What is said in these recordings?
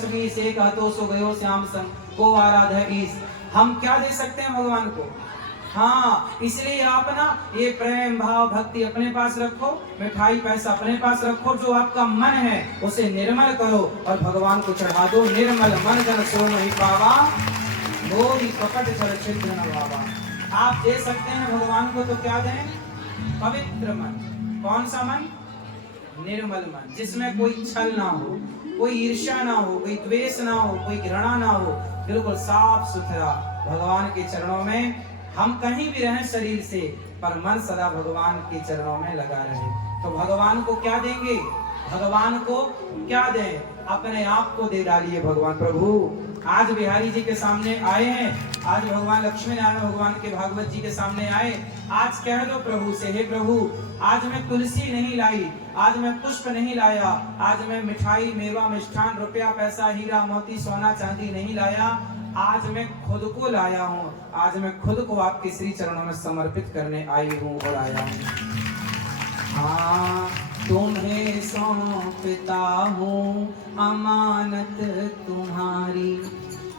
बस गीस, एक हाथों सो गयो श्याम संग, को आराध ईस। हम क्या दे सकते हैं भगवान को? हाँ, इसलिए आप ना ये प्रेम भाव भक्ति अपने पास रखो, मिठाई पैसा अपने पास रखो, जो आपका मन है उसे निर्मल करो और भगवान को चढ़ा दो। निर्मल मन जन सो नहीं पावा, मोरी कपट चल छिद्र न बाबा। आप दे सकते हैं भगवान को तो क्या दें? पवित्र मन। कौन सा मन? निर्मल मन, जिसमें कोई छल ना हो, कोई ईर्ष्या ना हो, कोई द्वेष ना हो, कोई घृणा ना हो, बिल्कुल साफ सुथरा। भगवान के चरणों में हम कहीं भी रहें शरीर से, पर मन सदा भगवान के चरणों में लगा रहे। तो भगवान को क्या देंगे? भगवान को क्या दें? अपने आप को दे डालिए भगवान। प्रभु आज बिहारी जी के सामने आए हैं, आज भगवान लक्ष्मी नारायण भगवान के भागवत जी के सामने आए, आज कह दो प्रभु से, हे प्रभु आज मैं तुलसी नहीं लाई, आज मैं पुष्प नहीं लाया, आज मैं मिठाई मेवा मिष्ठान रुपया पैसा हीरा मोती सोना चांदी नहीं लाया, आज मैं खुद को लाया हूँ, आज मैं खुद को आपके श्री चरणों में समर्पित करने आई हूँ और आया हूँ। हाँ, तुम्हें सौंपता हूँ अमानत तुम्हारी,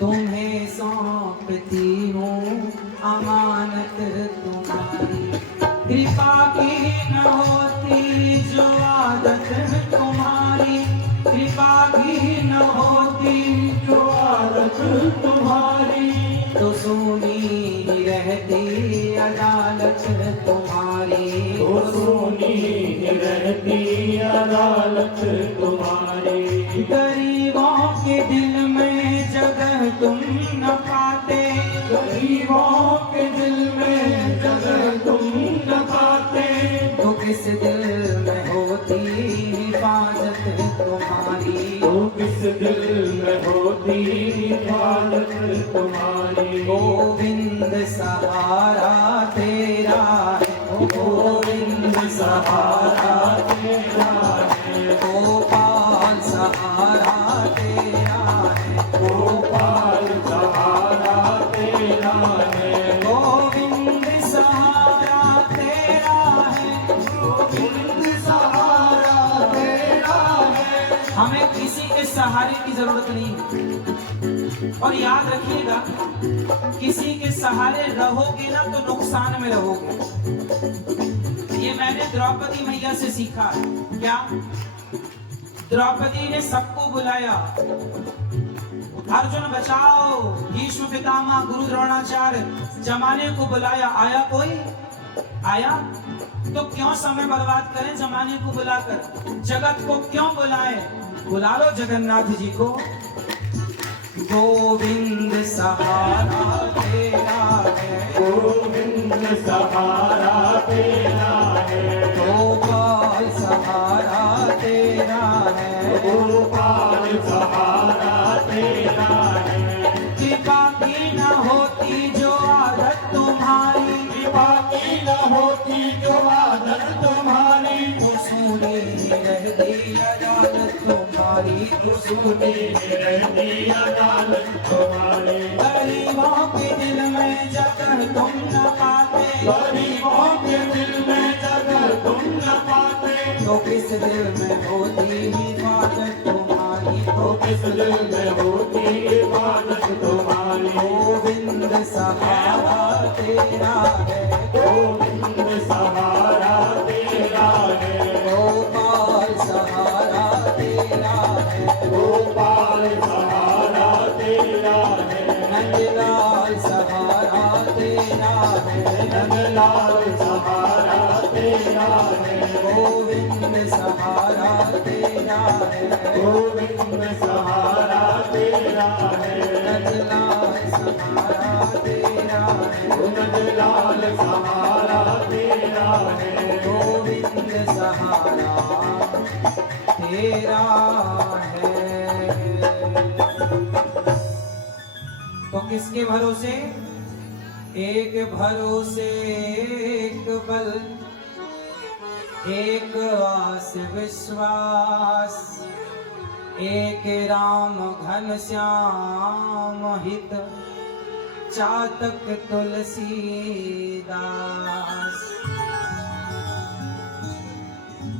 तुम्हें सौंपती हूँ अमानत तुम्हारी। कृपा की न होती जो आदत तुम्हारी, कृपा की न होती जो आदत तुम्हारी, तो सोनी ही रहती अदालत तुम्हारी, तो सोनी ही रहती अदालत तुम्हारी। गरीबों के दिल में जगह तुम न पाते, गरीबों के दिल में जगह तुम न पाते, तो किस दिल में होती हिफाजत तुम्हारी, तो किस दिल में होती हिफाजत तुम्हारी। गोविंद सहारा तेरा है, गोविंद सहारा तेरा है, गोपाल सहारा तेरा है, गोपाल सहारा तेरा है, गोविंद सहारा तेरा है, गोविंद सहारा तेरा है। हमें किसी के सहारे की जरूरत नहीं है। और याद रखिएगा, किसी के सहारे रहोगे ना तो नुकसान में रहोगे। ये मैंने द्रौपदी मैया से सीखा है। क्या? द्रौपदी ने सबको बुलाया, अर्जुन बचाओ, भीष्म पितामह गुरु द्रोणाचार्य, जमाने को बुलाया, आया कोई? आया? तो क्यों समय बर्बाद करें जमाने को बुलाकर? जगत को क्यों बुलाएं? बुला लो जगन्नाथ जी को। गोविंद सहारा तेरा है, गोविंद सहारा तेरा है, गोपाल सहारा तेरा है, गोपाल सहारा तेरा है। कृपा की न होती जो आदत तुम्हारी, कृपा की न होती जो आदत तुम्हारी, तो सुनी रहती अदालत तुम्हारी, तो सुनी रहती अदालत तुम्हारी। गरीबों के दिल में जगह तुम न पाते, गरीबों के दिल में जगह तुम न पाते, तो किस दिल में होती हिफाजत तुम्हारी, तो किस दिल में होती इबादत तुम्हारी। गोविंद सहारा तेरा है, गोविंद सहारा तेरा है, गोपाल सहारा तेरा है, गोपाल सहारा तेरा है, नंदलाल सहारा तेरा है, नंदलाल सहारा तेरा है, गोविंद सहारा तेरा है, गोविंद सहारा तेरा है, नंदलाल सहारा तेरा है, नंदलाल सहारा तेरा है, गोविंद सहारा तेरा है। तो किसके भरोसे? एक भरोसे एक बल, एक आस विश्वास, एक राम घन श्याम हित, चातक तुलसीदास।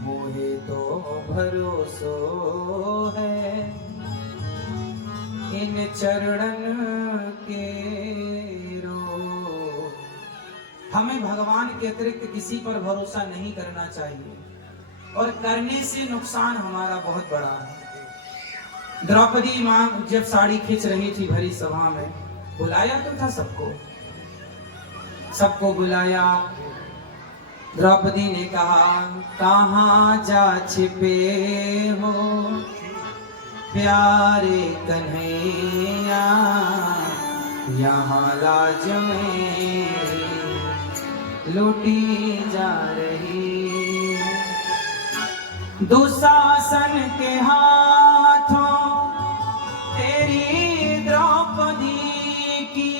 मोहे तो भरोसो है इन चरणन के रो। हमें भगवान के अतिरिक्त किसी पर भरोसा नहीं करना चाहिए, और करने से नुकसान हमारा बहुत बड़ा है। द्रौपदी मां जब साड़ी खींच रही थी भरी सभा में, बुलाया तो था सबको बुलाया। द्रौपदी ने कहा, कहाँ जा छिपे हो प्यारे कन्हैया, यहाँ लाज में लूटी जा रही। दुशासन के हाथों तेरी द्रौपदी की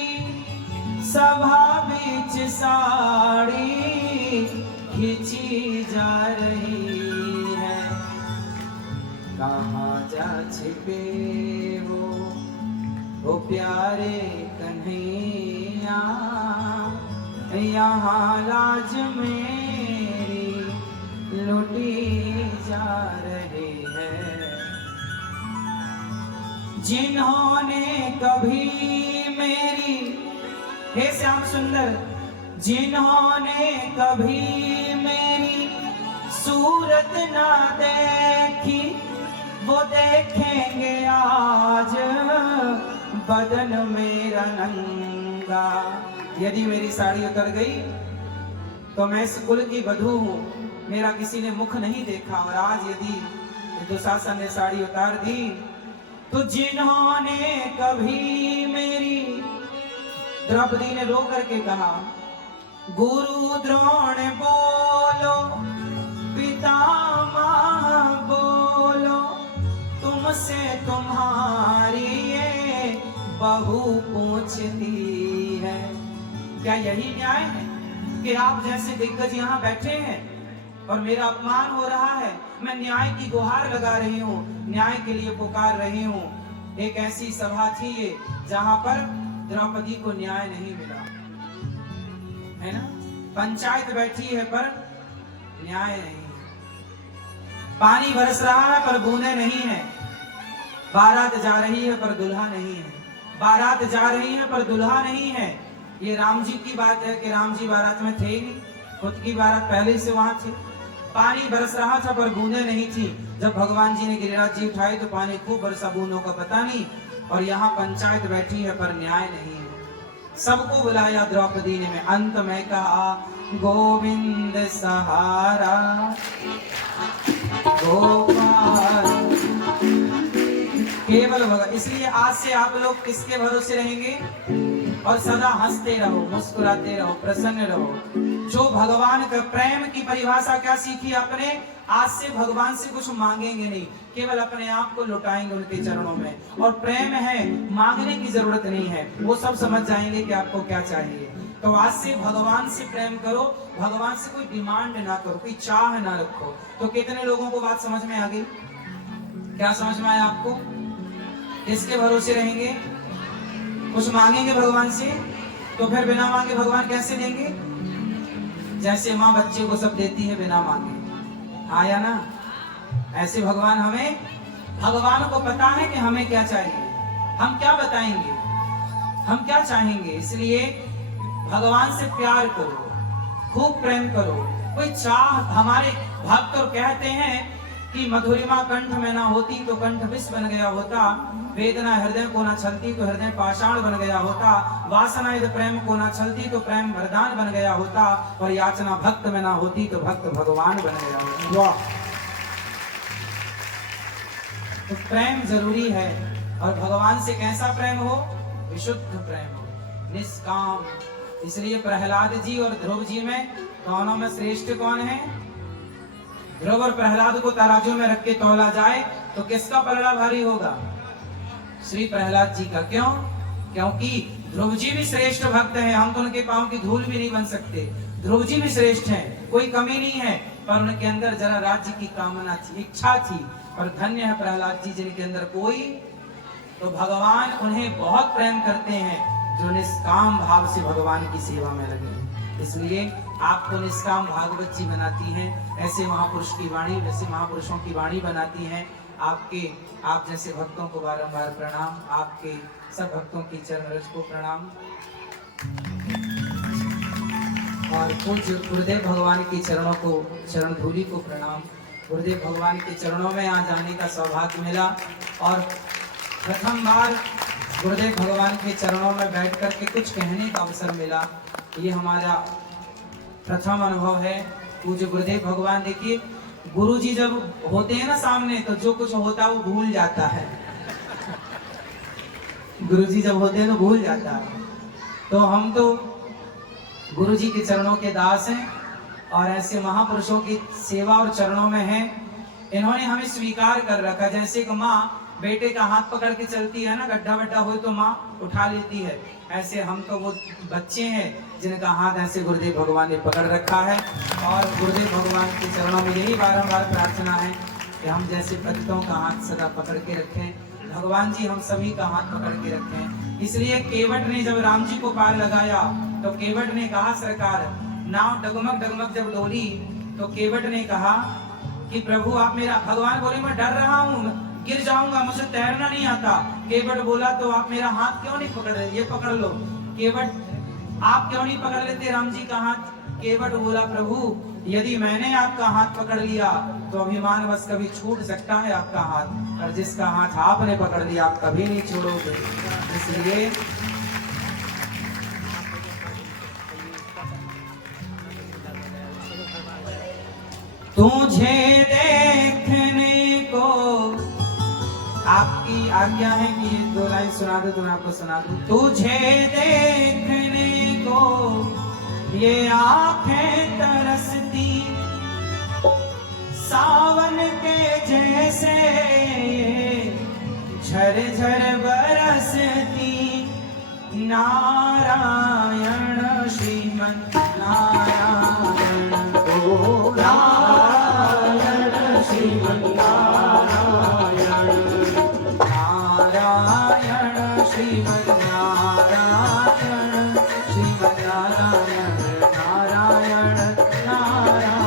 सभा बीच साड़ी खींची जा रही है। कहाँ जा छिपे हो प्यारे कन्हैया, यहाँ लाज मेरी लुटी जा रही है। जिन्होंने कभी मेरी, हे श्याम सुंदर, जिन्होंने कभी मेरी सूरत ना देखी, वो देखेंगे आज बदन मेरा नंगा। यदि मेरी साड़ी उतर गई तो मैं इस कुल की बधू हूँ, मेरा किसी ने मुख नहीं देखा। और आज यदि दुशासन ने साड़ी उतार दी, तो जिन्होंने कभी मेरी, द्रौपदी ने रो करके कहा, गुरु द्रोण बोलो पितामह बोलो, तुमसे तुम्हारी ये बहू पूछती है। क्या यही न्याय है कि आप जैसे दिग्गज यहाँ बैठे हैं और मेरा अपमान हो रहा है? मैं न्याय की गुहार लगा रही हूँ, न्याय के लिए पुकार रही हूँ। एक ऐसी सभा थी ये जहाँ पर द्रौपदी को न्याय नहीं मिला, है ना। पंचायत बैठी है पर न्याय नहीं, पानी बरस रहा है पर बूंदे नहीं है, बारात जा रही है पर दुल्हा नहीं है, बारात जा रही है पर दुल्हा नहीं है। ये राम जी की बात है कि राम जी बारात में थे ही नहीं, खुद की बारात पहले से वहां थी। पानी बरस रहा था पर बूंदे नहीं थी। जब भगवान जी ने गिरिराज जी उठाई तो पानी खूब बरसा, बूंदों का पता नहीं। और यहाँ पंचायत बैठी है पर न्याय नहीं है। सबको बुलाया द्रौपदी ने, में अंत में कहा, गोविंद सहारा गोपाल केवल भगवान। इसलिए आज से आप लोग किसके भरोसे रहेंगे? और सदा हंसते रहो, मुस्कुराते रहो, प्रसन्न रहो। जो भगवान का प्रेम की परिभाषा क्या सीखी आपने? आज से भगवान से कुछ मांगेंगे नहीं, केवल अपने आप को लुटाएंगे उनके चरणों में। और प्रेम है, मांगने की जरूरत नहीं है, वो सब समझ जाएंगे कि आपको क्या चाहिए। तो आज से भगवान से प्रेम करो, भगवान से कोई डिमांड ना करो, कोई चाह ना रखो। तो कितने लोगों को बात समझ में आ गई? क्या समझ में आया आपको? किसके भरोसे रहेंगे? कुछ मांगेंगे भगवान से तो फिर बिना मांगे भगवान कैसे देंगे? जैसे माँ बच्चे को सब देती है बिना मांगे, आया ना? ऐसे भगवान हमें, भगवान को पता है कि हमें क्या चाहिए, हम क्या बताएंगे, हम क्या चाहेंगे। इसलिए भगवान से प्यार करो, खूब प्रेम करो। कोई चाह, हमारे भक्त तो कहते हैं कि मधुरिमा कंठ में ना होती तो कंठ विष बन गया होता, वेदना हृदय को ना छलती तो हृदय पाषाण बन गया होता, वासना यदि प्रेम को ना छलती तो प्रेम वरदान बन गया होता, और याचना भक्त में ना होती तो भक्त भगवान बन गया होता। वाह! तो प्रेम जरूरी है। और भगवान से कैसा प्रेम हो? विशुद्ध प्रेम हो, निष्काम। इसलिए प्रहलाद जी और ध्रुव जी में दोनों में श्रेष्ठ कौन है? ध्रुव और प्रहलाद को तराजू में रख के तौला जाए तो किसका पलड़ा भारी होगा? श्री प्रहलाद जी का। क्यों? क्योंकि ध्रुव जी भी श्रेष्ठ भक्त हैं, हम तो उनके पांव की धूल भी नहीं बन सकते। ध्रुव जी भी श्रेष्ठ हैं, कोई कमी नहीं है, पर उनके अंदर जरा राज्य की कामना थी, इच्छा थी। और धन्य है प्रहलाद जी जिनके अंदर कोई, तो भगवान उन्हें बहुत प्रेम करते हैं जो निष्काम भाव से भगवान की सेवा में लगे। इसलिए आपको निष्काम भागवत जी बनाती हैं, ऐसे महापुरुष की वाणी, वैसे महापुरुषों की वाणी बनाती हैं। आप जैसे भक्तों को बारंबार प्रणाम, आपके सब भक्तों की चरण रज को प्रणाम। और पूज्य गुरुदेव भगवान की चरणों को, चरण धूलि को प्रणाम। गुरुदेव भगवान के चरणों में आज आने का सौभाग्य मिला और प्रथम बार गुरुदेव भगवान के चरणों में बैठ कर के कुछ कहने का अवसर मिला। ये हमारा प्रथम अनुभव है। पूज्य गुरुदेव भगवान, देखिए गुरु जी जब होते हैं ना सामने, तो जो कुछ होता है वो भूल जाता है। गुरु जी जब होते हैं तो भूल जाता है। तो हम तो गुरु जी के चरणों के दास हैं और ऐसे महापुरुषों की सेवा और चरणों में हैं। इन्होंने हमें स्वीकार कर रखा। जैसे एक माँ बेटे का हाथ पकड़ के चलती है ना, गड्ढा वड्ढा हो तो माँ उठा लेती है, ऐसे हम तो वो बच्चे हैं जिनका हाथ ऐसे गुरुदेव भगवान ने पकड़ रखा है। और गुरुदेव भगवान के चरणों में यही बारंबार प्रार्थना है कि हम जैसे पतितों का हाथ सदा पकड़ के रखें। भगवान जी हम सभी का हाथ पकड़ के रखें। इसलिए केवट ने जब राम जी को पार लगाया तो केवट ने कहा, सरकार नाव डगमग डगमग जब डोली तो केवट ने कहा कि प्रभु आप मेरा, भगवान बोले मैं डर रहा हूँ, गिर जाऊंगा, मुझे तैरना नहीं आता। केवट बोला तो आप मेरा हाथ क्यों नहीं पकड़ रहे, ये पकड़ लो। केवट आप क्यों नहीं पकड़ लेते राम जी का हाथ? केवट बोला, प्रभु यदि मैंने आपका हाथ पकड़ लिया तो अभिमान बस कभी छूट सकता है आपका हाथ, और जिसका हाथ आपने पकड़ लिया आप कभी नहीं छोड़ोगे। इसलिए तुझे देखने को, आपकी आज्ञा है कि 2 लाइन सुना दो तो मैं आपको सुना दूं। तुझे देखने को ये आंखें तरसती, सावन के जैसे झरझर बरसती। नारायण श्रीमन नारायण, ओ नारायण श्रीमन नारायण, नारायण श्रीमन नारायण, श्रीमन नारायण, नारायण नारायण,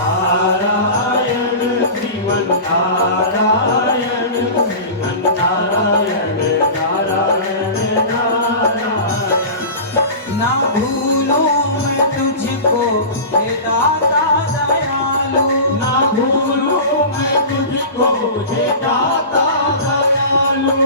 नारायण श्रीमन नारायण, श्रीमन नारायण, नारायण नारायण। ना भूलूं मैं तुझको हे दाता दयालु, ना भूलूं मैं तुझको हे दाता दयालु।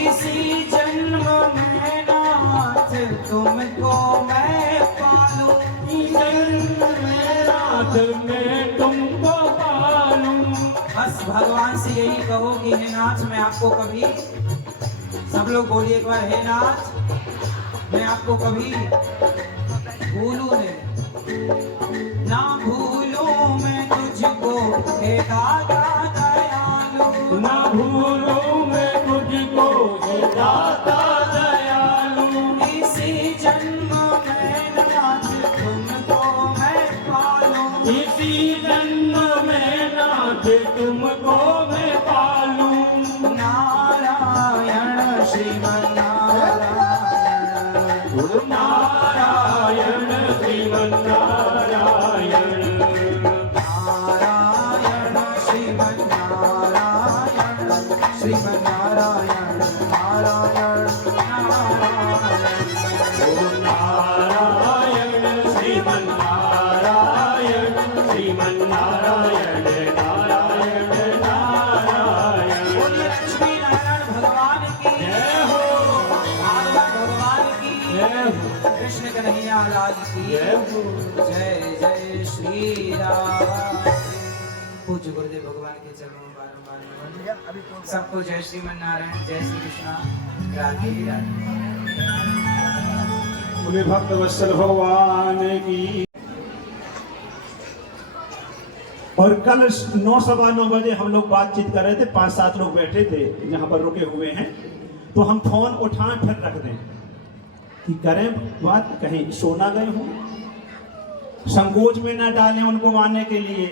इसी जन्म में नाथ तुमको मैं पालूं, इस जन्म में नाथ मैं तुमको पालूं। बस भगवान से यही कहो कि हे नाथ मैं आपको कभी, सब लोग बोलिए एक बार, हे नाथ मैं आपको कभी भूलूं नहीं। ना भूलूं मैं तुझको हे दाता दयालु, ना भूलूं मैं तुझको हे दाता दयालु। इसी जन्म में नाथ तुमको मैं पालूं, इसी जन्म में नाथ तुमको मैं पालूं। नारायण श्रीमन नारायण, नारायण श्रीमन नारायण, नारायण श्रीमन नारायण, श्रीमन नारायण, नारायण नारायण, ओ नारायण श्रीमन नारायण, श्रीमन नारायण, नारायण नारायण। बोलिए लक्ष्मी नारायण भगवान की जय हो, भागवत भगवान की जय हो, कृष्ण कन्हैया लाल की जय हो। जय जय श्री राम। पूज्य गुरुदेव भगवान के चरणों में बारंबार नमन। सबको जय श्रीमन नारायण, जय श्री कृष्णा, राधे राधे। बोले भक्त वत्सल भगवान की। और कल 9 सवा 9 बजे हम लोग बातचीत कर रहे थे, 5-7 लोग बैठे थे यहाँ पर रुके हुए हैं। तो हम फोन उठाएं फिर रख दें कि करें बात, कहीं सोना गए हो, संकोच में न डालें उनको मानने के लिए।